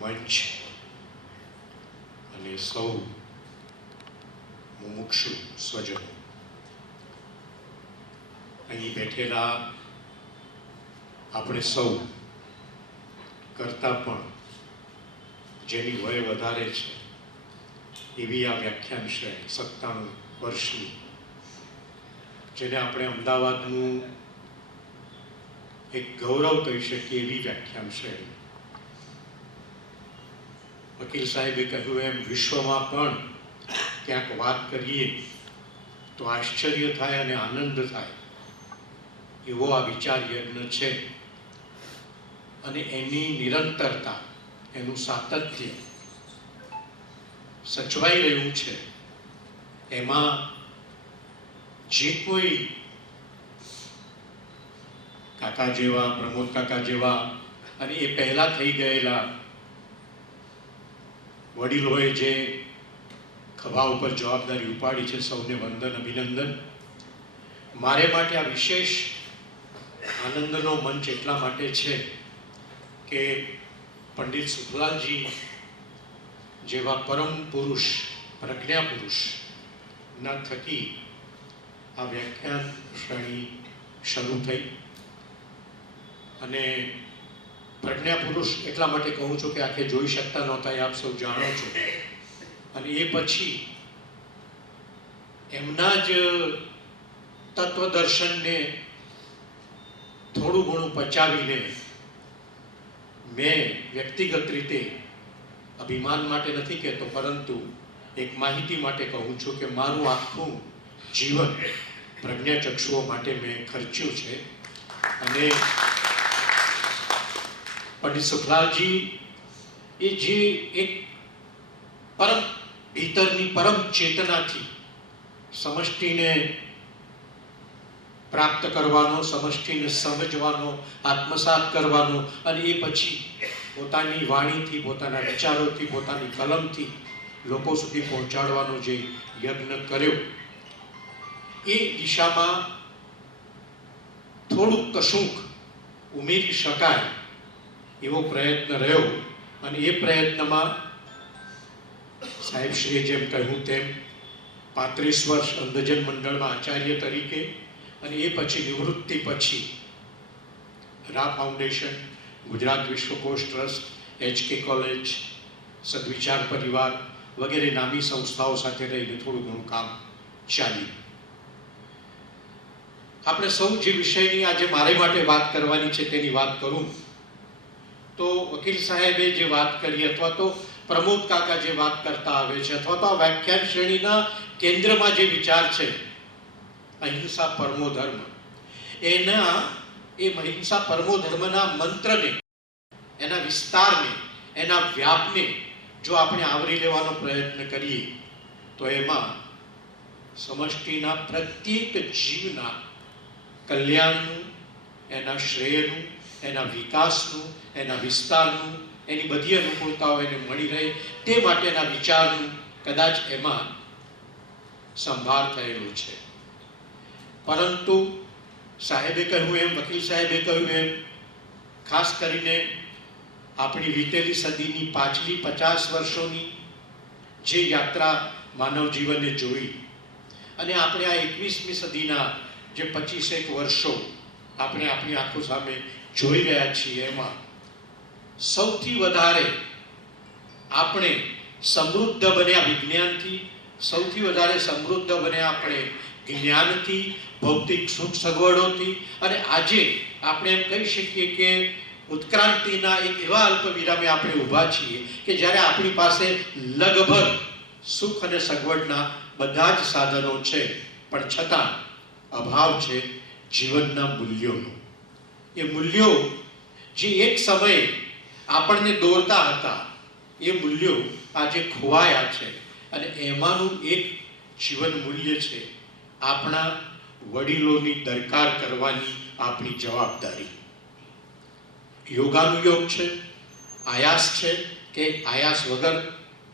મંચ અને સૌ મુમુક્ષુ સ્વજનો, અહીં બેઠેલા આપણે સૌ કરતાં પણ જેની વય વધારે છે એવી આ વ્યાખ્યાન શ્રેણી 97 વર્ષની, જેને આપણે અમદાવાદનું એક ગૌરવ કહી શકીએ એવી વ્યાખ્યાન શ્રેણી. વકીલ સાહેબે કહ્યું એમ વિશ્વમાં પણ ક્યાંક વાત કરીએ તો આશ્ચર્ય થાય અને આનંદ થાય એવો આ વિચાર યજ્ઞ છે. અને એની નિરંતરતા, એનું સાતત્ય સચવાઈ રહ્યું છે. એમાં જે કોઈ કાકા જેવા, પ્રમોદ કાકા જેવા અને એ પહેલા થઈ ગયેલા વડીલોએ જે ખભા ઉપર જવાબદારી ઉપાડી છે, સૌને વંદન, અભિનંદન. મારે માટે આ વિશેષ આનંદનો મંચ એટલા માટે છે કે પંડિત સુખલાલજી જેવા પરમ પુરુષ, પ્રજ્ઞા પુરુષના થકી આ વ્યાખ્યાન શ્રેણી શરૂ થઈ. અને પ્રજ્ઞા પુરુષ એટલા માટે કહું છું કે આખે જોઈ શકતા નહોતા, એ આપ સૌ જાણો છો. અને એ પછી એમના જ તત્વદર્શનને થોડું ઘણું પચાવીને મેં વ્યક્તિગત રીતે, અભિમાન માટે નથી કહેતો, પરંતુ એક માહિતી માટે કહું છું કે મારું આખું જીવન પ્રજ્ઞાચક્ષુઓ માટે મેં ખર્ચ્યું છે. અને પંડિત સુખલાલજી એ જે એક પરમ ભીતરની પરમ ચેતનાથી સમષ્ટિને પ્રાપ્ત કરવાનો, સમષ્ટિને સમજવાનો, આત્મસાત કરવાનો અને એ પછી પોતાની વાણીથી, પોતાના વિચારોથી, પોતાની કલમથી લોકો સુધી પહોંચાડવાનો જે યજ્ઞ કર્યો, એ દિશામાં થોડુંક કશુંક ઉમેરી શકાય એવો પ્રયત્ન રહ્યો. અને એ પ્રયત્નમાં સાહેબશ્રીએ જેમ કહ્યું તેમ 35 વર્ષ અંધજન મંડળમાં આચાર્ય તરીકે, અને એ પછી નિવૃત્તિ પછી રા foundation, Gujarat Vishwakosh trust, HK college, Sadvichar Parivar વગેરે નામી સંસ્થાઓ સાથે રહીને થોડું ઘણું કામ ચાલ્યું. આપણે સૌ જે વિષયની આજે મારે માટે વાત કરવાની છે તેની વાત કરું તો વકીલ સાહેબે જે વાત કરી, અથવા તો પ્રમોદ કાકા જે વાત કરતા આવે છે, અથવા તો આ વ્યાખ્યાન શ્રેણીના કેન્દ્રમાં જે વિચાર છે અહિંસા પરમો ધર્મ, એના એ અહિંસા પરમો ધર્મના મંત્રને, એના વિસ્તારને, એના વ્યાપને જો આપણે આવરી લેવાનો પ્રયત્ન કરીએ તો એમાં સમષ્ટિના પ્રત્યેક જીવના કલ્યાણનું, એના શ્રેયનું, એના વિકાસનું, એના વિસ્તારનું, એની બધી અનુકૂળતાઓ એને મળી રહે તે માટેના વિચારનું કદાચ એમાં સંભાર થયેલો છે. પરંતુ સાહેબે કહ્યું એમ, વકીલ સાહેબે કહ્યું એમ, ખાસ કરીને આપણી વીતેલી સદીની પાછલી 50 વર્ષોની જે યાત્રા માનવ જીવને જોઈ, અને આપણે આ 21મી સદીના જે 25 વર્ષો આપણે આપણી આંખો સામે જોઈ રહ્યા છીએ, એમાં સૌથી વધારે આપણે સમૃદ્ધ બન્યા વિજ્ઞાનથી, સૌથી વધારે સમૃદ્ધ બન્યા આપણે જ્ઞાનથી, ભૌતિક સુખ સગવડોથી. અને આજે આપણે એમ કહી શકીએ કે ઉત્ક્રાંતિના એક એવા અલ્પ વિરામે આપણે ઊભા છીએ કે જ્યારે આપણી પાસે લગભગ સુખ અને સગવડના બધા જ સાધનો છે, પણ છતાં અભાવ છે જીવનના મૂલ્યોનો. એ મૂલ્યો જે એક સમયે આપણને દોરતા હતા, એ મૂલ્યો આજે ખોવાયા છે. અને એમાંનું એક જીવન મૂલ્ય છે આપણા વડીલોની દરકાર કરવાની આપણી જવાબદારી. યોગાનુયોગ છે, આયાસ છે કે આયાસ વગર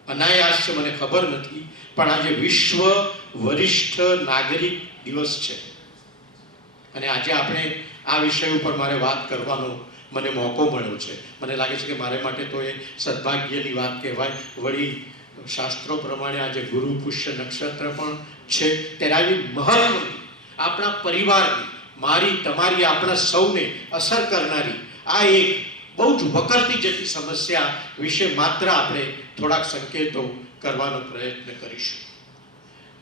અનાયાસ છે મને ખબર નથી, પણ આજે વિશ્વ વરિષ્ઠ નાગરિક દિવસ છે. અને આજે આપણે આ વિષય ઉપર મારે વાત કરવાનો મને મોકો મળ્યો છે. મને લાગે છે કે મારે માટે તો એ સદભાગ્યની વાત કહેવાય. વળી શાસ્ત્રો પ્રમાણે આજે ગુરુ પુષ્ય નક્ષત્ર પણ છે. ત્યારે આવી મહત્વની આપણા પરિવારની, મારી તમારી, આપણા સૌને અસર કરનારી આ એક બહુ જ વકરતી જતી સમસ્યા વિશે માત્ર આપણે થોડાક સંકેતો કરવાનો પ્રયત્ન કરીશું.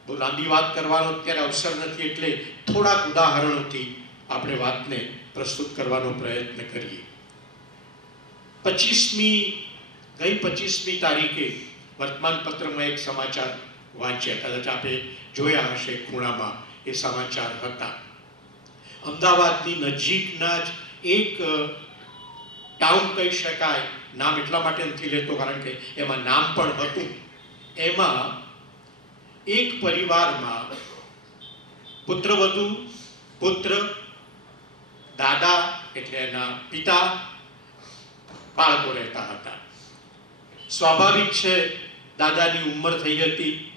બહુ લાંબી વાત કરવાનો અત્યારે અવસર નથી, એટલે થોડાક ઉદાહરણોથી આપણે વાતને પ્રસ્તુત કરવાનો પ્રયત્ન કરીએ. 25મી તારીખે વર્તમાનપત્રમાં એક સમાચાર વાંચ્યા, કદાચ આપણે જોયા હશે, ખૂણામાં એ સમાચાર હતા. અમદાવાદની નજીકના જ એક ટાઉન કહી શકાય, નામ એટલા માટે નથી લેતો કારણ કે એમાં નામ પણ હતું. એમાં એક પરિવારમાં પુત્રવધુ, પુત્ર, દાદા એટલે એના પિતા, બાળકો રહેતા હતા. સ્વાભાવિક છે, દાદાની ઉંમર થઈ હતી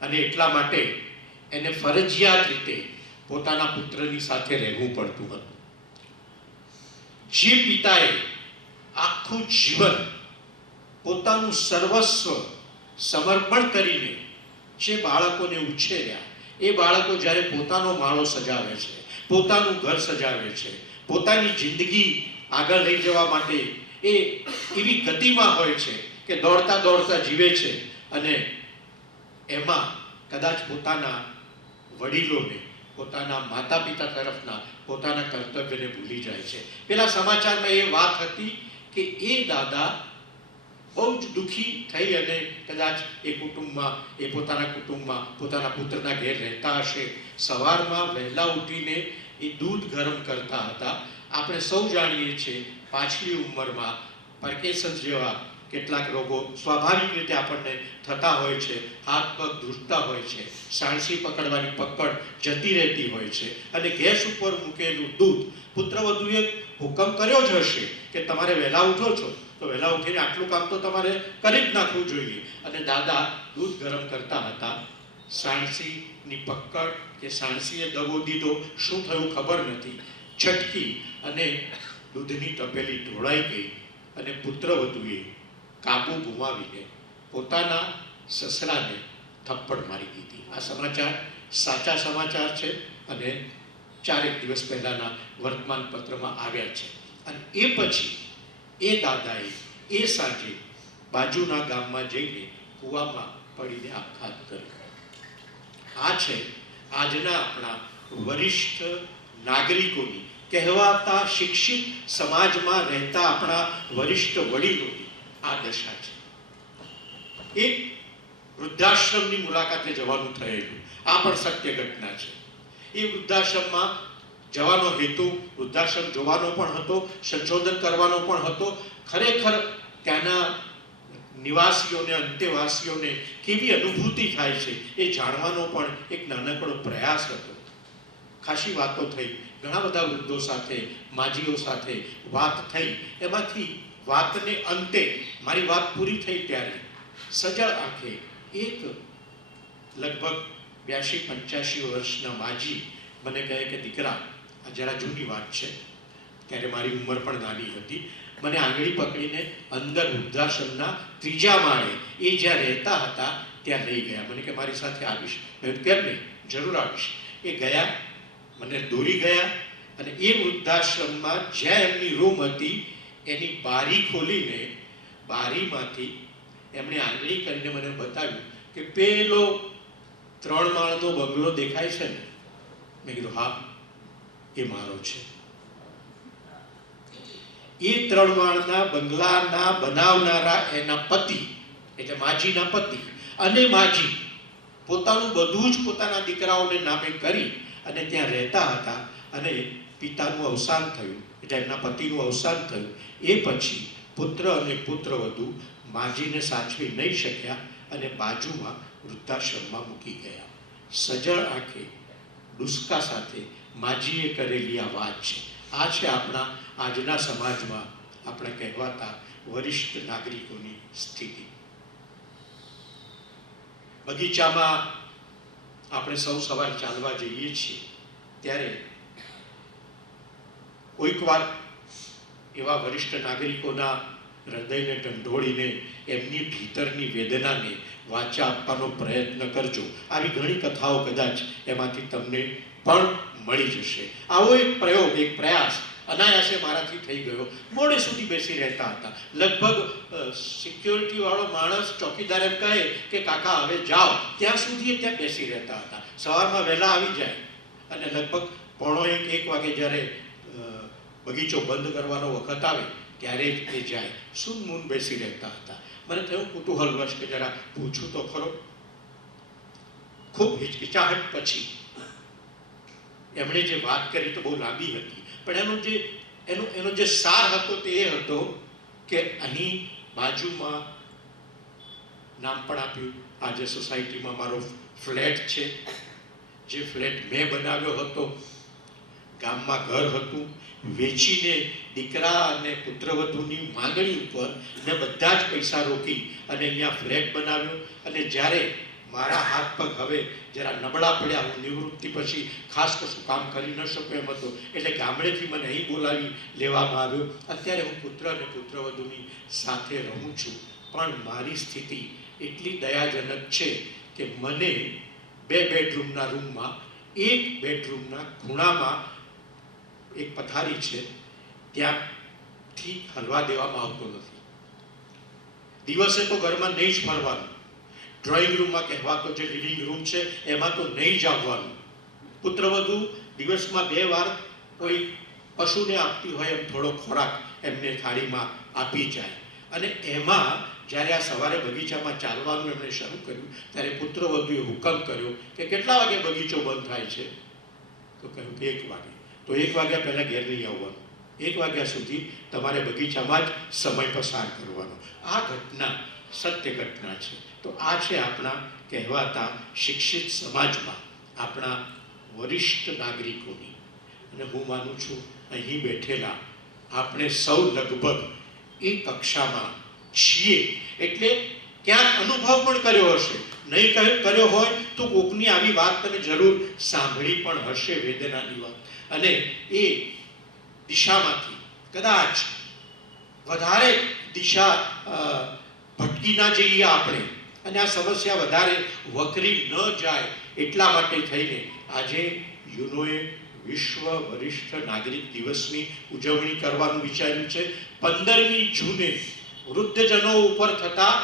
અને એટલા માટે એને ફરજિયાત રીતે પોતાના પુત્રની સાથે રહેવું પડતું હતું. જે પિતાએ આખું જીવન પોતાનું સર્વસ્વ સમર્પણ કરીને જે બાળકોને ઉછેર્યા, એ બાળકો જ્યારે પોતાનો માળો સજાવે છે, પોતાનું ઘર સજાવે છે, પોતાની જિંદગી આગળ લઈ જવા માટે એ એવી ગતિમાં હોય છે કે દોડતા દોડતા જીવે છે અને એમાં કદાચ પોતાના વડીલોને, પોતાના માતા પિતા તરફના પોતાના કર્તવ્યને ભૂલી જાય છે. પેલા સમાચારમાં એ વાત હતી કે એ દાદા બહુ જ દુઃખી થઈ અને કદાચ એ પોતાના કુટુંબમાં પોતાના પુત્રના ઘેર રહેતા હશે. સવારમાં વહેલા ઉઠીને એ દૂધ ગરમ કરતા હતા. આપણે સૌ જાણીએ છીએ પાછલી ઉંમરમાં પાર્કિન્સન્સ જેવા કેટલાક રોગો સ્વાભાવિક રીતે આપણને થતા હોય છે. હાથ પગ ધ્રુજતા હોય છે, સાણસી પકડવાની પકડ જતી રહેતી હોય છે અને ગેસ ઉપર મૂકેલું દૂધ, પુત્રવધુએ હુકમ કર્યો જ હશે કે તમારે વહેલા ઉઠો છો તો વહેલા ઉઠીને આટલું કામ તો તમારે કરી જ નાખવું જોઈએ. અને દાદા દૂધ ગરમ કરતા હતા. સાણસીની પકડ કે સાણસીએ દગો દીધો, શું થયું ખબર નથી, છટકી અને દૂધની તપેલી ઢોળાઈ ગઈ અને પુત્રવધુએ કાબુ ગુમાવીને પોતાના સસરાને થપ્પડ મારી દીધી. આ સમાચાર સાચા સમાચાર છે અને 4 દિવસ પહેલાના વર્તમાનપત્રમાં આવ્યા છે. અને એ પછી એ દાદાએ એ સાંજે બાજુના ગામમાં જઈને કૂવામાં પડીને આપઘાત કર્યો. આ છે આજના આપણા વરિષ્ઠ નાગરિકોની, કહેવાતા શિક્ષિત સમાજમાં રહેતા આપણા વરિષ્ઠ વડીલોની આ દશા છે. એક વૃદ્ધાશ્રમની મુલાકાતે જવાનું થયેલું, આ પણ સત્ય ઘટના છે. એ વૃદ્ધાશ્રમમાં જવાનો હેતુ વૃદ્ધાશ્રમ જોવાનો પણ હતો, સંશોધન કરવાનો પણ હતો. ખરેખર ત્યાંના નિવાસીઓને, અંતેવાસીઓને કેવી અનુભૂતિ થાય છે એ જાણવાનો પણ એક નાનકડો પ્રયાસ હતો. ખાસી વાતો થઈ, ઘણા બધા વૃદ્ધો સાથે, માજીઓ સાથે વાત થઈ. એમાંથી વાતને અંતે, મારી વાત પૂરી થઈ ત્યારે સજળ આંખે એક લગભગ 82-85 વર્ષના માજી મને કહે કે દીકરા, આ જરા જૂની વાત છે, ત્યારે મારી ઉંમર પણ નાની હતી, મને આંગળી પકડીને અંદર વૃદ્ધાશ્રમના 3જા માળે એ જ્યાં રહેતા હતા ત્યાં લઈ ગયા. મને કે મારી સાથે આવીશ? મેં કેમ નહીં, જરૂર આવીશ. એ ગયા, મને દોરી ગયા અને એ વૃદ્ધાશ્રમમાં જ્યાં એમની રૂમ હતી એની બારી ખોલીને બારીમાંથી એમણે આંગળી કરીને મને બતાવ્યું કે પેલો 3 માળનો બંગલો દેખાય છે ને? મેં કીધું હા, એ મારો છે. એ 3 માળના બંગલાના બનાવનારા એના પતિ, એટલે માજીના પતિ અને માજી પોતાનું બધું જ પોતાના દીકરાઓને નામે કરી અને ત્યાં રહેતા હતા. અને પિતાનું અવસાન થયું, એટલે એમના પતિનું અવસાન થયું. એ પછી પુત્ર અને પુત્રવધુ માજીને સાચવી નહીં શક્યા અને બાજુમાં વૃદ્ધાશ્રમમાં મૂકી ગયા. સજળ આંખે ડુસકા સાથે માજીએ કરેલી આ વાત છે. આ છે આપણા આજના સમાજમાં આપણે કહેવાતા વરિષ્ઠ નાગરિકોની સ્થિતિ. બગીચામાં આપણે સૌ સવારે ચાલવા જઈએ છીએ ત્યારે કોઈક વાર એવા વરિષ્ઠ નાગરિકોના હૃદયને ઢંઢોળીને એમની ભીતરની વેદનાને વાચા આપવાનો પ્રયત્ન કરજો. આવી ઘણી કથાઓ કદાચ એમાંથી તમને પણ મળી જશે. આવો એક પ્રયોગ, એક પ્રયાસ અનાયાસે મારાથી થઈ ગયો. મોડે સુધી બેસી રહેતા હતા. લગભગ સિક્યોરિટી વાળો માણસ, ચોકીદાર એમ કહે કે કાકા હવે જાઓ, ત્યાં સુધી ત્યાં બેસી રહેતા હતા. સવારમાં વહેલા આવી જાય અને લગભગ 1:45 વાગે જ્યારે બગીચો બંધ કરવાનો વખત આવે ત્યારે જ એ જાય. સૂનમૂન બેસી રહેતા હતા. મને થયું કુતૂહલવશ કે જરા પૂછું તો ખરો. ખૂબ હિચકિચાહટ પછી એમણે જે વાત કરી તો બહુ લાંબી હતી, પણ એનો જે સાર હતો તે એ હતો કે અહીં બાજુમાં નામ પણ આપ્યું, આજે સોસાયટીમાં મારો ફ્લેટ છે, જે ફ્લેટ મેં બનાવ્યો હતો. ગામમાં ઘર હતું, વેચીને દીકરા અને પુત્રવધુની માંગણી ઉપર મેં બધા જ પૈસા રોકી અને અહીંયા ફ્લેટ બનાવ્યો. અને જ્યારે મારા હાથ પગ હવે જરા નબળા પડ્યા, હું નિવૃત્તિ પછી ખાસ કશું કામ કરી ન શકું એમ હતો, એટલે ગામડેથી મને અહીં બોલાવી લેવામાં આવ્યો. અત્યારે હું પુત્ર અને પુત્રવધુની સાથે રહું છું, પણ મારી સ્થિતિ એટલી દયાજનક છે કે મને 2 બેડરૂમના રૂમમાં, 1 બેડરૂમના ખૂણામાં એક પથારી છે, ત્યાંથી હલવા દેવામાં આવતો નથી. દિવસે તો ઘરમાં નહીં જ ફરવાનું. ડ્રોઈંગ રૂમમાં કહેવાતો જે લિવિંગ રૂમ છે એમાં તો નહીં જ આવવાનું. પુત્રવધુ દિવસમાં 2 વાર કોઈ પશુને આપતી હોય એમ થોડો ખોરાક એમને થાળીમાં આપી જાય. અને એમાં જ્યારે આ સવારે બગીચામાં ચાલવાનું એમણે શરૂ કર્યું ત્યારે પુત્રવધુએ હુકમ કર્યો કે કેટલા વાગે બગીચો બંધ થાય છે? તો કહ્યું 1 વાગે. તો 1 વાગ્યા પહેલાં ઘેર નહીં આવવાનું. 1 વાગ્યા સુધી તમારે બગીચામાં જ સમય પસાર કરવાનો. આ ઘટના સત્ય ઘટના છે. તો આ છે આપણા કહેવાતા શિક્ષિત સમાજમાં આપણા વરિષ્ઠ નાગરિકોની. અને હું માનું છું અહીં બેઠેલા આપણે સૌ લગભગ એ કક્ષામાં છીએ. એટલે ક્યાંક અનુભવ પણ કર્યો હશે, નહીં કર્યો હોય તો કોકની આવી વાત તમે જરૂર સાંભળી પણ હશે, વેદનાની વાત. અને એ દિશામાંથી કદાચ વધારે દિશા ભટકી ના જઈએ આપણે, અને આ સમસ્યા વધારે વકરી ન જાય એટલા માટે થઈને આજે યુનોએ વિશ્વ વરિષ્ઠ નાગરિક દિવસની ઉજવણી કરવાનું વિચાર્યું છે. 15મી જૂને વૃદ્ધજનો ઉપર થતા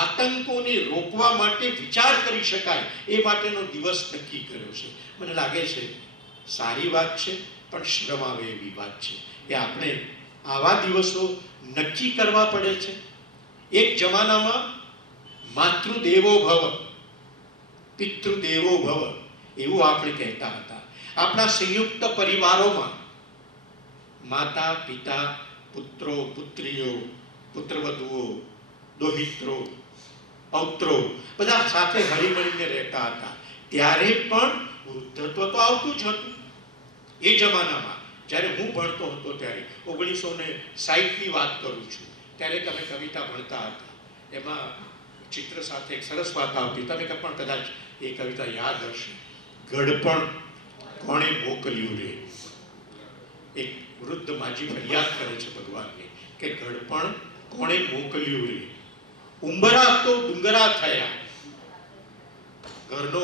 આતંકોને રોકવા માટે વિચાર કરી શકાય એ માટેનો દિવસ નક્કી કર્યો છે. મને લાગે છે સારી વાત છે, પણ શ્રમ આવે એવી વાત છે કે આપણે આવા દિવસો નક્કી કરવા પડે છે. એક જમાનામાં માતૃદેવો ભવ, પિતૃદેવો ભવ એવું આપણે કહેતા હતા. આપણા સંયુક્ત પરિવારોમાં માતા પિતા, પુત્રો પુત્રીઓ, પુત્રવધુઓ, દોહિત્રો, પૌત્રો બધા સાથે હળીમળીને રહેતા હતા. ત્યારે પણ વૃદ્ધત્વ તો આવતું જ હતું. એ જમાનામાં જ્યારે હું ભણતો હતો ત્યારે 1960ની વાત કરું છું, ત્યારે તમે કવિતા ભણતા હતા. એમાં ચિત્ર સાથે એક સરસ વાત આવતી, તમે પણ કદાચ એ કવિતા યાદ હશે. ગડપણ કોણે મોકલ્યું રે. એક વૃદ્ધ માજી ફરિયાદ કરે છે ભગવાનને કે ગડપણ કોણે મોકલ્યું રે. ઉંબરા તો ડુંગરા થયા, ઘરનો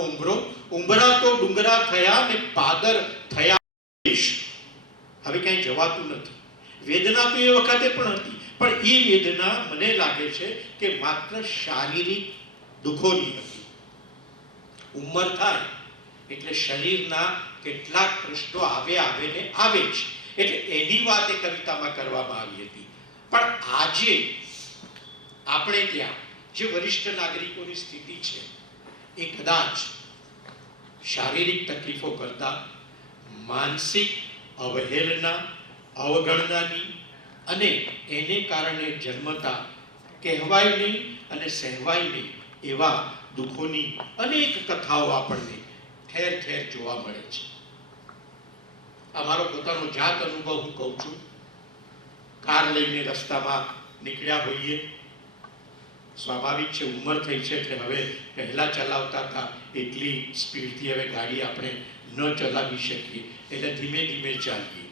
ઉંબરા તો ડુંગરા થયા ને પાદર થયા. હવે ક્યાંય જવાતું નથી. વેદના તો એ વખતે પણ હતી, પણ એ વેદના મને લાગે છે કે માત્ર શારીરિક દુઃખોની હતી. ઉંમર થાય એટલે શરીરના કેટલાક પ્રશ્નો આવે ને આવે જ, એટલે એની વાત એ કવિતામાં કરવામાં આવી હતી. પણ આજે આપણે ત્યાં જે વરિષ્ઠ નાગરિકોની સ્થિતિ છે એ કદાચ શારીરિક તકલીફો કરતા માનસિક અવહેલના, અવગણનાની અને એને કારણે જન્મતા કહેવાય નહીં અને સહેવાય નહીં એવા દુઃખોની અનેક કથાઓ આપણને ઠેર ઠેર જોવા મળે છે. આ મારો પોતાનો જાત અનુભવ હું કહું છું. કાર લઈને રસ્તામાં નીકળ્યા હોઈએ, સ્વાભાવિક છે ઉંમર થઈ છે એટલે હવે પહેલા ચલાવતા હતા એટલી સ્પીડથી હવે ગાડી આપણે ન ચલાવી શકીએ, એટલે ધીમે ધીમે ચાલીએ.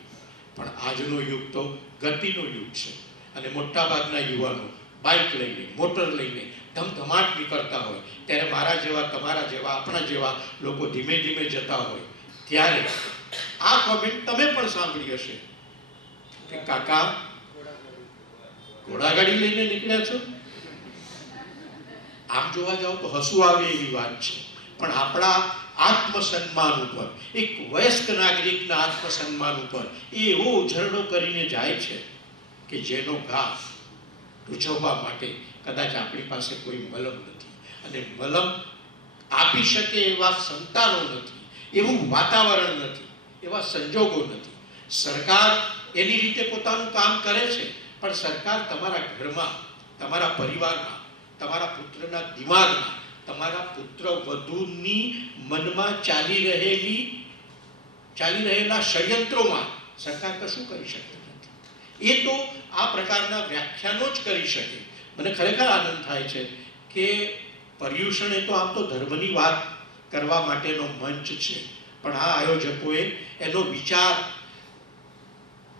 પણ આજનો યુગ તો ગતિનો યુગ છે અને મોટાભાગના યુવાનો બાઇક લઈને મોટર લઈને ધમધમાટ નીકળતા હોય ત્યારે મારા જેવા તમારા જેવા આપણા જેવા લોકો ધીમે ધીમે જતા હોય ત્યારે આ કોમેન્ટ તમે પણ સાંભળી હશે કે કાકા ઘોડાગાડી લઈને નીકળ્યા છો. આમ જોવા જાવ તો હસવું આવે એવી વાત છે, પણ આપણા આત્મસન્માન ઉપર, એક વયસ્ક નાગરિકના આત્મસન્માન ઉપર એવો ઉઝરડો કરીને જાય છે કે જેનો ઘા રૂઝવવા માટે કદાચ આપણી પાસે કોઈ મલમ નથી અને મલમ આપી શકે એવા સંતાનો નથી, એવું વાતાવરણ નથી, એવા સંજોગો નથી. સરકાર એની રીતે પોતાનું કામ કરે છે, પણ સરકાર તમારા ઘરમાં, તમારા પરિવારમાં, તમારા પુત્રના દિમાગમાં, તમારા પુત્ર વધુની મનમાં ચાલી રહેલા ષડયંત્રોમાં સરકાર કશું કરી શકતી નથી. એ તો આ પ્રકારના વ્યાખ્યાનો જ કરી શકે. મને ખરેખર આનંદ થાય છે કે પર્યુષણ એ તો આમ તો ધર્મની વાત કરવા માટેનો મંચ છે, પણ આ આયોજકોએ એનો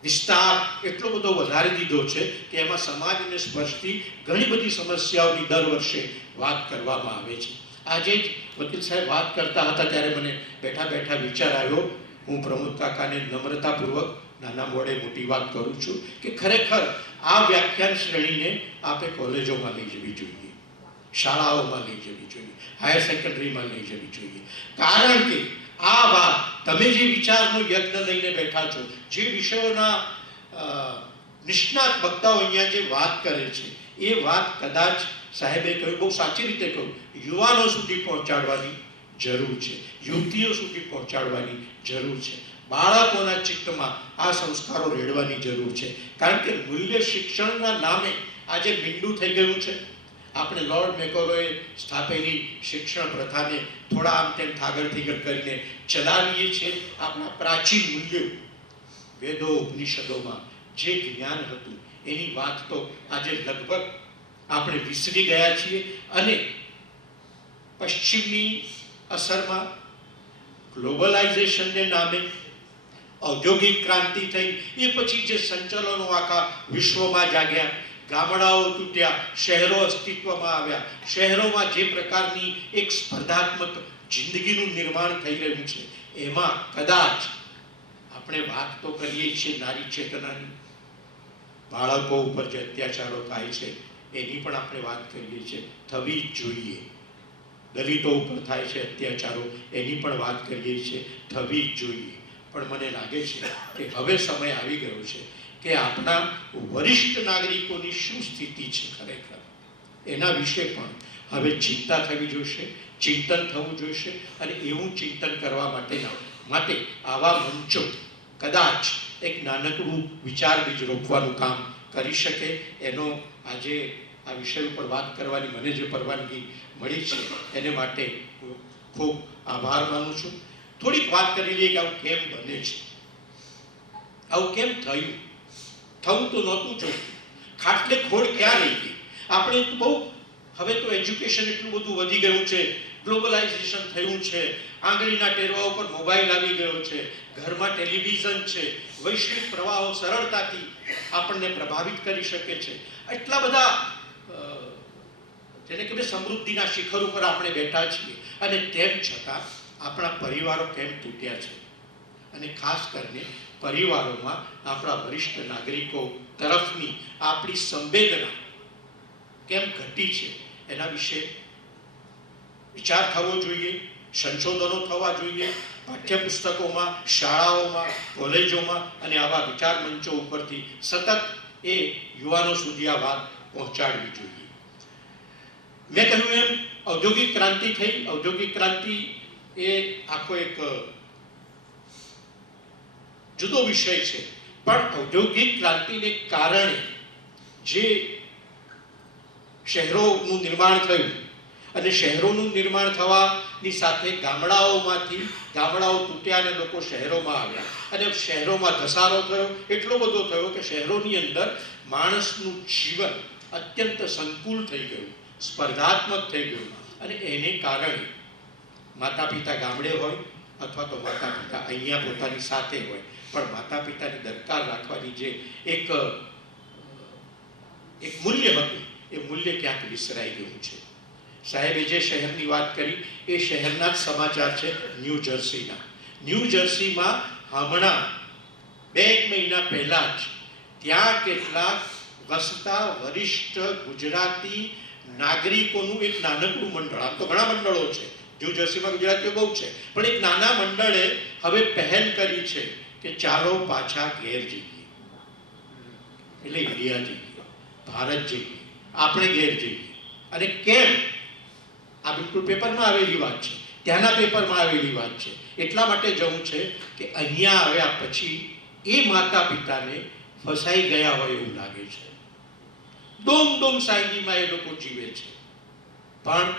વિસ્તાર એટલો બધો વધારી દીધો છે કે એમાં સમાજને સ્પર્શતી ઘણી બધી સમસ્યાઓની દર વર્ષે વાત કરવામાં આવે છે. આજે જ વકીલ સાહેબ વાત કરતા હતા ત્યારે મને બેઠા બેઠા વિચાર આવ્યો. હું પ્રમોદ કાકાને નમ્રતાપૂર્વક નાના મોઢે મોટી વાત કરું છું કે ખરેખર આ વ્યાખ્યાન શ્રેણીને આપણે કોલેજોમાં લઈ જવી જોઈએ, શાળાઓમાં લઈ જવી જોઈએ, હાયર સેકન્ડરીમાં લઈ જવી જોઈએ. કારણ કે આ વાત તમે જે વિચારનો યજ્ઞ લઈને બેઠા છો, જે વિષયોના નિષ્ણાત વક્તાઓ અહીંયા જે વાત કરે છે, એ વાત કદાચ સાહેબે કહ્યું, બહુ સાચી રીતે કહ્યું, યુવાનો સુધી પહોંચાડવાની જરૂર છે, યુવતીઓ સુધી પહોંચાડવાની જરૂર છે, બાળકોના ચિત્તમાં આ સંસ્કારો રેડવાની જરૂર છે. કારણ કે મૂલ્ય શિક્ષણના નામે આજે મીંડું થઈ ગયું છે. આપણે લોર્ડ મેકોરોએ સ્થાપેલી શિક્ષણ પ્રથાને થોડા આમ તેમ થાગડ થીગડ કરીને ચલાવીએ છીએ. આપણા પ્રાચીન મૂલ્યો, વેદો ઉપનિષદોમાં જે જ્ઞાન હતું એની વાત તો આજે લગભગ આપણે વિસરી ગયા છીએ અને પશ્ચિમની અસરમાં, ગ્લોબલાઇઝેશનને નામે, ઔદ્યોગિક ક્રાંતિ થઈ, એ પછી જે સંચલનો આખા વિશ્વમાં જાગ્યા, ગામડાઓ તૂટ્યા, શહેરો અસ્તિત્વમાં આવ્યા, શહેરોમાં જે પ્રકારની એક સ્પર્ધાત્મક જિંદગીનું નિર્માણ થઈ રહ્યું છે, એમાં કદાચ આપણે વાત તો કરીએ છીએ નારી ચેતનાની, બાળકો ઉપર જે અત્યાચારો થાય છે એની પણ આપણે વાત કરીએ છીએ, થવી જ જોઈએ. દલિતો ઉપર થાય છે અત્યાચારો, એની પણ વાત કરીએ છીએ, થવી જ જોઈએ. પણ મને લાગે છે કે હવે સમય આવી ગયો છે કે આપણા વરિષ્ઠ નાગરિકોની શું સ્થિતિ છે ખરેખર, એના વિશે પણ હવે ચિંતા થવી જોઈશે, ચિંતન થવું જોઈશે. અને એવું ચિંતન કરવા માટે આવા મંચો કદાચ એક નાનકડું વિચાર બીજ રોપવાનું કામ કરી શકે. એનો આજે આ વિષય ઉપર વાત કરવાની મને જે પરવાનગી મળી છે એને માટે હું ખૂબ આભાર માનું છું. થોડીક વાત કરી લઈએ કે આવું કેમ બને છે, આવું કેમ થયું. થવું તો નહોતું જોઈતું, ખાટલે ખોડ ક્યાં રહી ગઈ. આપણે તો બહુ હવે તો એજ્યુકેશન એટલું બધું વધી ગયું છે, ગ્લોબલાઇઝેશન થયું છે, આંગળીના ટેરવા ઉપર મોબાઈલ આવી ગયો છે, ઘરમાં ટેલિવિઝન છે, વૈશ્વિક પ્રવાહો સરળતાથી આપણને પ્રભાવિત કરી શકે છે. એટલા બધા જેને કે સમૃદ્ધિના શિખર ઉપર આપણે બેઠા છીએ અને તેમ છતાં આપણા પરિવારો કેમ તૂટ્યા છે અને ખાસ કરીને પરિવારોમાં આપણા વરિષ્ઠ નાગરિકો તરફની આપણી સંવેદના કેમ ઘટી છે એના વિશે વિચાર થવો જોઈએ, સંશોધનો થવા જોઈએ. પાઠ્યપુસ્તકોમાં, શાળાઓમાં, કોલેજોમાં અને આવા વિચાર મંચો ઉપરથી સતત એ યુવાનો સુધી આ વાત પહોંચાડવી જોઈએ. મેં કહ્યું એમ ઔદ્યોગિક ક્રાંતિ થઈ. ઔદ્યોગિક ક્રાંતિ એ આખો એક જુદો વિષય છે, પણ ઔદ્યોગિક ક્રાંતિને કારણે જે શહેરોનું નિર્માણ થયું અને શહેરોનું નિર્માણ થવાની સાથે ગામડાઓ તૂટ્યા અને લોકો શહેરોમાં આવ્યા અને શહેરોમાં ધસારો થયો, એટલો બધો થયો કે શહેરોની અંદર માણસનું જીવન અત્યંત સંકુલ થઈ ગયું, સ્પર્ધાત્મક થઈ ગયું. અને એને કારણે માતા પિતા ગામડે હોય અથવા તો માતા પિતા અહીંયા પોતાની સાથે હોય, પણ માતા પિતાની દરકાર રાખવાની જે એક મૂલ્ય હતું એ મૂલ્ય ક્યાંક વિસરાઈ ગયું છે. સાહેબે જે શહેરની વાત કરી એ શહેરના જ સમાચાર છે ન્યૂ જર્સીના. ન્યૂ જર્સીમાં હમણાં 2 મહિના પહેલા જ ત્યાં કેટલાક વસતા વરિષ્ઠ ગુજરાતી નાગરિકોનું એક નાનકડું મંડળ, આમ તો ઘણા મંડળો છે ન્યૂ જર્સીમાં, ગુજરાતીઓ બહુ છે, પણ એક નાના મંડળે હવે પહેલ કરી છે કે ચાલો પાછા ઘેર જઈએ, એટલે ઇન્ડિયા જઈએ, ભારત જઈએ, આપણે ઘેર જઈએ. અને કેમ? આ બિલકુલ પેપરમાં આવેલી વાત છે, ત્યાંના પેપરમાં આવેલી વાત છે. એટલા માટે જવું છે કે અહીંયા આવ્યા પછી એ માતા પિતાને ફસાઈ ગયા હોય એવું લાગે છે. દોમ સાયગીમાં એ લોકો જીવે છે, પણ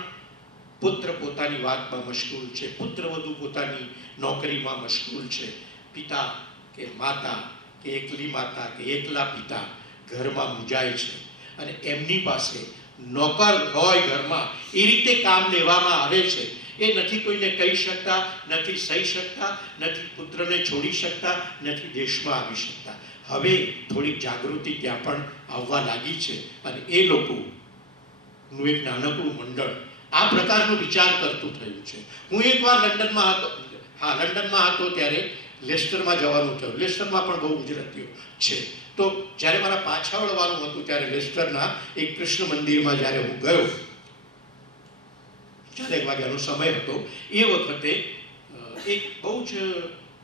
પુત્ર પોતાની વાતમાં મશગુલ છે, પુત્રવધુ પોતાની નોકરીમાં મશગુલ છે, પિતા કે માતા કે એકલી માતા કે એકલા પિતા ઘરમાં મૂંઝાય છે. અને એમની પાસે નોકર હોય ઘરમાં, એ રીતે કામ લેવામાં આવે છે. એ નથી કોઈને કહી શકતા, નથી સહી શકતા, નથી પુત્રને છોડી શકતા, નથી દેશમાં આવી શકતા. હવે થોડીક જાગૃતિ ત્યાં પણ આવવા લાગી છે અને એ લોકોનું એક નાનકડું મંડળ આ પ્રકારનો વિચાર કરતું થયું છે. હું એકવાર લંડનમાં હતો ત્યારે લેસ્ટરમાં જવાનું થયું. લેસ્ટરમાં પણ બહુ ગુજરાતીઓ છે. તો જ્યારે મારા પાછા વળવાનું હતું ત્યારે લેસ્ટરના એક કૃષ્ણ મંદિરમાં જ્યારે હું ગયો, 4 વાગ્યાનો સમય હતો, એ વખતે એક બહુ જ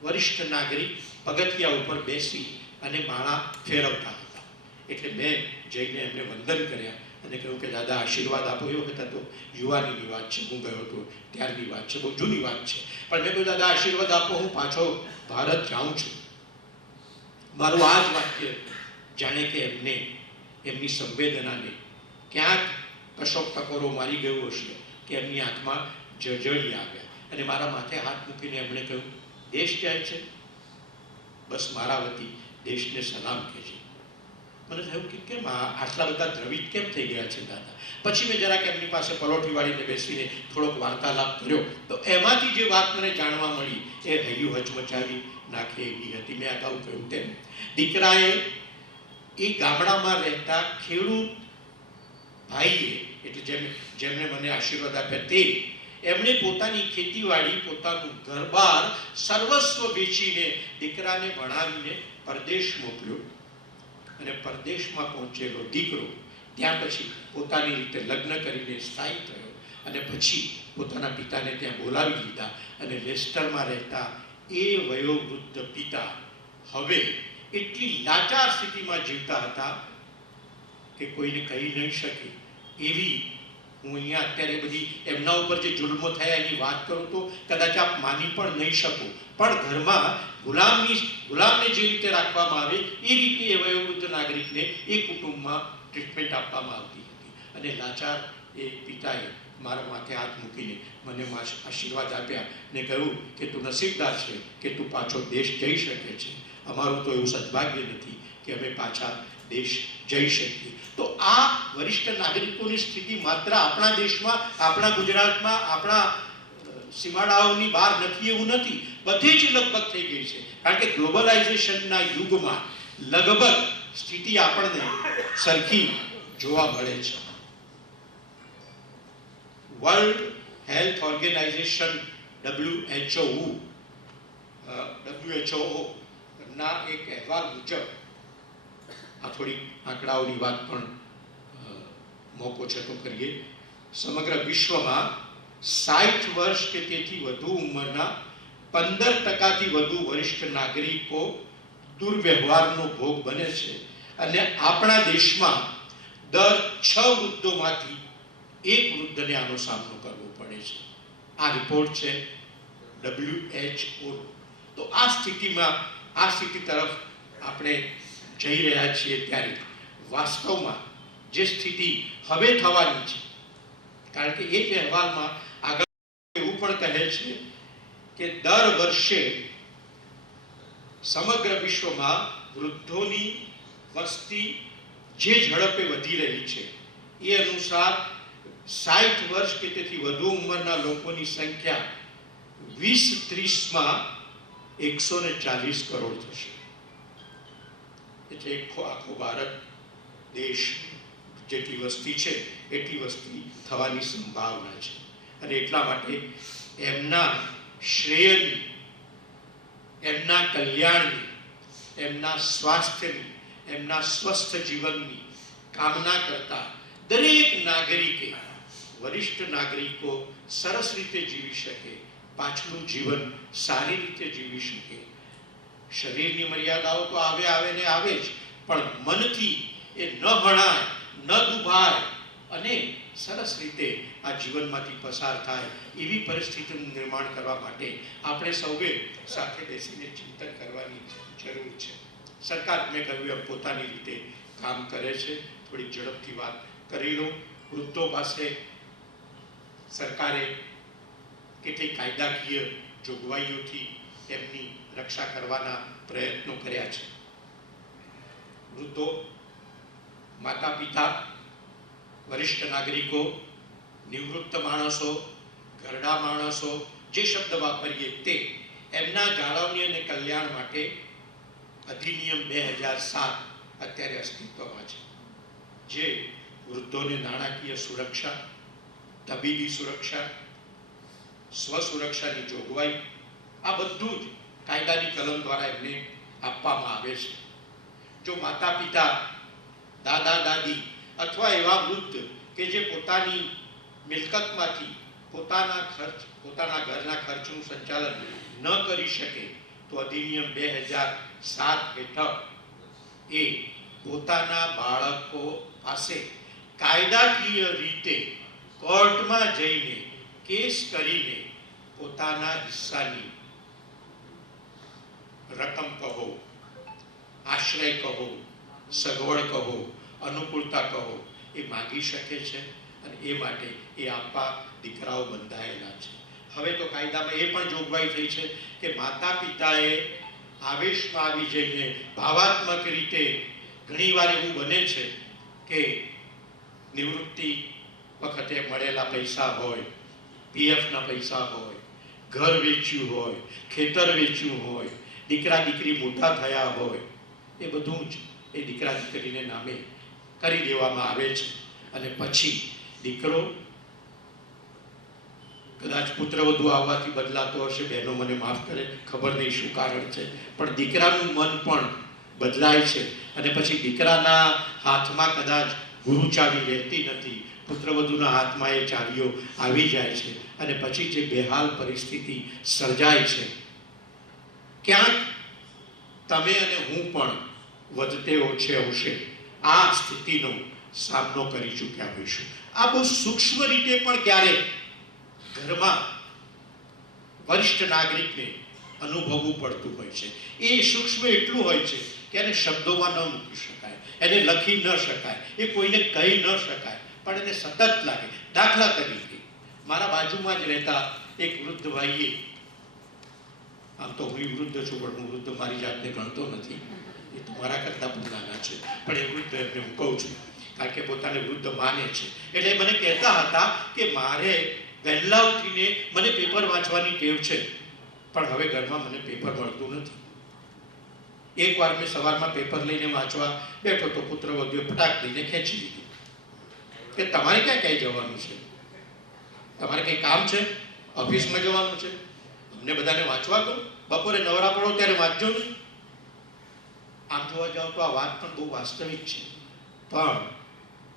વરિષ્ઠ નાગરિક પગથિયા ઉપર બેસી અને માળા ફેરવતા હતા. એટલે મેં જઈને એમને વંદન કર્યા અને કહ્યું કે દાદા આશીર્વાદ આપો. એ વખત તો યુવાનીની વાત છે, હું ગયો હતો ત્યારની વાત છે, બહુ જૂની વાત છે. પણ મેં કહ્યું દાદા આશીર્વાદ આપો, હું પાછો ભારત જાઉં છું. મારું આ જ વાક્ય જાણે કે એમને એમની સંવેદનાને ક્યાંક કશોક ટકોરો મારી ગયો હશે કે એમની આંખમાં જળજળી આવ્યા અને મારા માથે હાથ મૂકીને એમણે કહ્યું, દેશ જાય છે, બસ મારા વતી દેશને સલામ કહેજે. મને થયું કે કેમ આટલા બધા દ્રવિત કેમ થઈ ગયા છે દાદા? પછી મેં જરાક એમની પાસે પલોઠી વાળીને બેસીને થોડોક વાર્તાલાપ કર્યો તો એમાંથી જે વાત મને જાણવા મળી એ હૈયું હચમચાવી નાખે એવી હતી. મેં અગાઉ કહ્યું તેમ દીકરાએ એ ગામડામાં રહેતા ખેડૂત ભાઈએ, એટલે જેમને મને આશીર્વાદ આપ્યા તે, એમણે પોતાની ખેતીવાડી, પોતાનું ઘરબાર સર્વસ્વ વેચીને દીકરાને ભણાવીને પરદેશ મોકલ્યો. અને પરદેશમાં પહોંચેલો દીકરો ત્યાં પછી પોતાની રીતે લગ્ન કરીને સ્થાયી થયો અને પછી પોતાના પિતાને ત્યાં બોલાવી લીધા. અને લેસ્ટરમાં રહેતા એ વયોવૃદ્ધ પિતા હવે એટલી લાચાર સ્થિતિમાં જીવતા હતા કે કોઈને કહી નહીં શકે એવી. હું અહીંયા અત્યારે બધી એમના ઉપર જે જુલ્મો થયા એની વાત કરું તો કદાચ આપ માની પણ નહીં શકો, પણ ઘરમાં ગુલામને જે રીતે રાખવામાં આવે એ રીતે એ વયોવૃદ્ધ નાગરિકને એ કુટુંબમાં ટ્રીટમેન્ટ આપવામાં આવતી હતી. અને લાચાર એ પિતાએ મારા માથે હાથ મૂકીને મને આશીર્વાદ આપ્યા ને કહ્યું કે તું નસીબદાર છે કે તું પાછો દેશ જઈ શકે છે. અમારું તો એવું સદભાગ્ય નથી કે અમે પાછા દેશ જઈ શકીએ. તો આ વરિષ્ઠ નાગરિકોની સ્થિતિ માત્ર આપણા દેશમાં, આપણા ગુજરાતમાં, આપણા સીમાડાઓની બહાર નથી એવું નથી, બધે જ લગભગ થઈ ગઈ છે. કારણ કે ગ્લોબલાઇઝેશનના યુગમાં લગભગ સ્થિતિ આપણને સરખી જોવા મળે છે. વર્લ્ડ હેલ્થ ઓર્ગેનાઇઝેશન WHO ના એક અહેવાલ મુજબ, આ થોડી આંકડાઓની વાત પણ મોકો છે તો કરીએ, સમગ્ર વિશ્વમાં 60 વર્ષ કે તેથી વધુ ઉંમરના 15% વધુ વરિષ્ઠ નાગરિકો દુર્વ્યવહારનો ભોગ બને છે. અને આપણા દેશમાં દર 6 વૃદ્ધોમાંથી 1 વૃદ્ધને આનો સામનો કરવો પડે છે. આ રિપોર્ટ છે WHO. તો આ સ્થિતિ તરફ આપણે જઈ રહ્યા છીએ ત્યારે વાસ્તવમાં જે સ્થિતિ હવે થવાની છે, કારણ કે એ જ અહેવાલમાં આગળ એવું પણ કહે છે કે દર વર્ષે સમગ્ર વિશ્વમાં વૃદ્ધોની વસ્તી જે ઝડપે વધી રહી છે એ અનુસાર 60 વર્ષ કે તેથી વધુ ઉંમરના લોકોની સંખ્યા 2030માં 140 કરોડ થશે. એટલે આખો ભારત દેશ જેટલી વસ્તી છે એટલી વસ્તી થવાની સંભાવના છે. અને એટલા માટે એમના શ્રેયની, એમના કલ્યાણની, એમના સ્વાસ્થ્યની, એમના સ્વસ્થ જીવનની કામના કરતા દરેક નાગરિકે, વરિષ્ઠ નાગરિકો સરસ રીતે જીવી શકે, પાછલું જીવન સારી રીતે જીવી શકે. શરીરની મર્યાદાઓ તો આવે ને આવે જ, પણ મનથી એ ન હણાય, ન દુભાય અને સરસ રીતે આ જીવનમાંથી પસાર થાય એવી પરિસ્થિતિનું નિર્માણ કરવા માટે આપણે સૌએ સાથે બેસીને ચિંતન કરવાની જરૂર છે. સરકાર, મેં કહ્યું એમ, પોતાની રીતે કામ કરે છે. થોડી ઝડપથી વાત કરી લો. વૃદ્ધો પાસે સરકારે કેટલીક કાયદાકીય જોગવાઈઓથી એમની રક્ષા કરવાના પ્રયત્નો કર્યા છે. વૃદ્ધો, માતા પિતા, વરિષ્ઠ નાગરિકો, નિવૃત્ત માણસો, ઘરડા માણસો, જે શબ્દ વાપરીએ તે, એમના જાળવણી અને કલ્યાણ માટે અધિનિયમ 2007 અત્યારે અસ્તિત્વમાં છે, જે વૃદ્ધોને નાણાકીય સુરક્ષા, તબીબી સુરક્ષા, સ્વસુરક્ષાની જોગવાઈ, આ બધું જ કાયદાની કલમ દ્વારા એમને આપવામાં આવે છે. જો માતા પિતા, દાદા દાદી અથવા એવા વૃદ્ધ કે જે પોતાની મિલકતમાંથી પોતાના ઘરના ખર્ચનું સંચાલન ન કરી શકે, તો અધિનિયમ 2007 હેઠળ એ પોતાના બાળકો પાસે કાયદાકીય રીતે કોર્ટમાં જઈને કેસ કરીને પોતાના હિસ્સાની રકમ કહો, આશ્રય કહો, સગવડ કહો, અનુકૂળતા કહો, એ માગી શકે છે. અને એ માટે એ આપવા દીકરાઓ બંધાયેલા છે. હવે તો કાયદામાં એ પણ જોગવાઈ થઈ છે કે માતા પિતાએ આવેશમાં આવી જઈને ભાવાત્મક રીતે, ઘણીવાર એવું બને છે કે નિવૃત્તિ વખતે મળેલા પૈસા હોય, પીએફના પૈસા હોય, ઘર વેચ્યું હોય, ખેતર વેચ્યું હોય, દીકરા દીકરી મોટા થયા હોય, એ બધું જ એ દીકરા દીકરીને નામે કરી દેવામાં આવે છે. અને પછી દીકરો કદાચ પુત્રવધુ આવવાથી બદલાતો હશે, બહેનો મને માફ કરે, ખબર નહીં શું કારણ છે, પણ દીકરાનું મન પણ બદલાય છે. અને પછી દીકરાના હાથમાં કદાચ ગુરુ ચાવી રહેતી નથી, પુત્રવધુના હાથમાં એ ચાવીઓ આવી જાય છે. અને પછી જે બેહાલ પરિસ્થિતિ સર્જાય છે, ક્યાંક તમે અને હું પણ વધતે ઓછે અંશે આ સ્થિતિનો સામનો કરી ચૂક્યા હોઈશું. આ બહુ સૂક્ષ્મ રીતે પણ ક્યારેક ઘરમાં વરિષ્ઠ નાગરિકને અનુભવવું પડતું હોય છે. એ સૂક્ષ્મ એટલું હોય છે કે એને શબ્દોમાં ન મૂકી શકાય, એને લખી ન શકાય, એ કોઈને કહી ન શકાય, પણ એને સતત લાગે. દાખલા તરીકે, મારા બાજુમાં જ રહેતા એક વૃદ્ધ ભાઈએ, આમ તો હું વૃદ્ધ છું પણ હું વૃદ્ધ મારી જાતને ગણતો નથી, એ તો મારા કરતાં પણ નાના છે, પણ એ વૃદ્ધ એમને હું કહું છું કારણ કે પોતાને વૃદ્ધ માને છે. એટલે મને કહેતા હતા કે મારે વહેલા ઉઠીને મને પેપર વાંચવાની ટેવ છે, પણ હવે ઘરમાં મને પેપર મળતું નથી. એકવાર મેં સવારમાં પેપર લઈને વાંચવા બેઠો તો પુત્રવધુએ ફટાક લઈને ખેંચી લીધું કે તમારે ક્યાં જવાનું છે, તમારે કંઈ કામ છે, ઓફિસમાં જવાનું છે, અમને બધાને વાંચવા દો, બપોરે નવરા પડો ત્યારે વાંચજો નહીં. આમ જોવા જાઓ તો આ વાત પણ બહુ વાસ્તવિક છે, પણ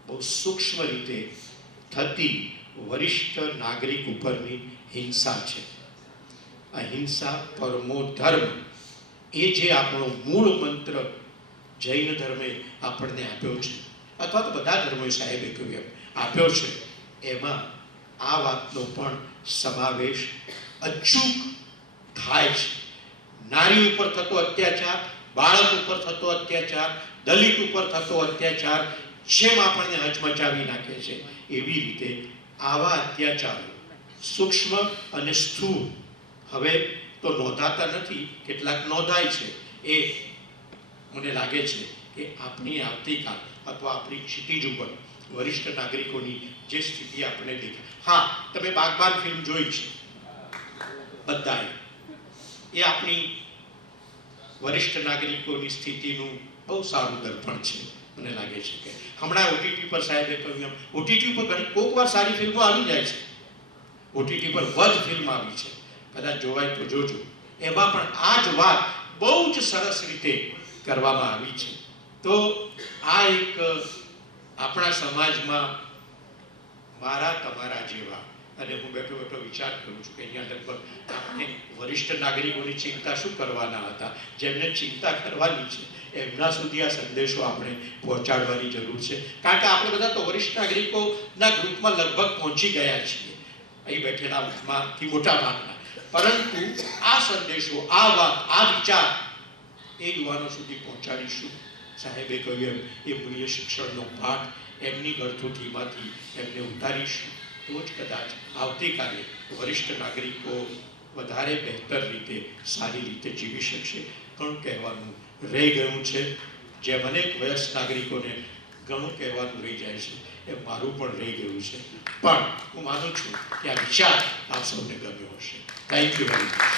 બહુ સૂક્ષ્મ રીતે થતી વરિષ્ઠ નાગરિક ઉપરની હિંસા છે. આ હિંસા પરમો ધર્મ, એ જે આપણો મૂળ મંત્ર જૈન ધર્મે આપણને આપ્યો છે, અથવા તો બધા ધર્મોએ સાહેબે કહ્યું એમ આપ્યો છે, એમાં આ વાતનો પણ સમાવેશ અચૂક થાય છે. નારી ઉપર થતો અત્યાચાર, બાળક ઉપર થતો અત્યાચાર, દલિત ઉપર થતો અત્યાચાર જેમ આપણને હચમચાવી નાખે છે, એવી રીતે આવા અત્યાચારો સૂક્ષ્મ અને સ્થૂળ હવે તો નોંધાતા નથી, કેટલાક નોંધાય છે. એ મને લાગે છે કે આપણી આવતીકાલ અથવા આપણી ક્ષિતિજ ઉપર વરિષ્ઠ નાગરિકોની જે સ્થિતિ આપણે દેખાય. હા, તમે બાગબાન ફિલ્મ જોઈ છે બધાએ, એ આપણી વરિષ્ઠ નાગરિકોની સ્થિતિનું બહુ સારું દર્પણ છે. મને લાગે છે કે હમણાં ઓટીટી પર સાહેબે કહ્યું એમ ઓટીટી પર ઘણી કોઈક વાર સારી ફિલ્મો આવી જાય છે. ઓટીટી પર વધ ફિલ્મ આવી છે, કદાચ જોવાય તો જોજો. એમાં પણ આ જ વાત બહુ જ સરસ રીતે કરવામાં આવી છે. તો આ એક આપણા સમાજમાં મારા તમારા જેવા, અને હું બેઠો બેઠો વિચાર કરું છું કે અહીંયા લગભગ આપણે વરિષ્ઠ નાગરિકોની ચિંતા શું કરવાના હતા, જેમને ચિંતા કરવાની છે એમના સુધી આ સંદેશો આપણે પહોંચાડવાની જરૂર છે. કારણ કે આપણે બધા તો વરિષ્ઠ નાગરિકોના ગ્રુપમાં લગભગ પહોંચી ગયા છીએ, અહીં બેઠેલામાંથી મોટા ભાગના. પરંતુ આ સંદેશો, આ વાત, આ વિચાર એ યુવાનો સુધી પહોંચાડીશું. સાહેબે કહ્યું એમ એ મૂલ્ય શિક્ષણનો પાઠ એમની ગળથૂથીમાંથી એમને ઉતારીશું તો જ કદાચ આવતીકાલે વરિષ્ઠ નાગરિકો વધારે બહેતર રીતે, સારી રીતે જીવી શકશે. ઘણું કહેવાનું રહી ગયું છે. જેમ અનેક વયસ્ક નાગરિકોને ઘણું કહેવાનું રહી જાય છે એ મારું પણ રહી ગયું છે. પણ હું માનું છું કે આ વિચાર આપ સૌને ગમ્યો હશે. Thank you very much.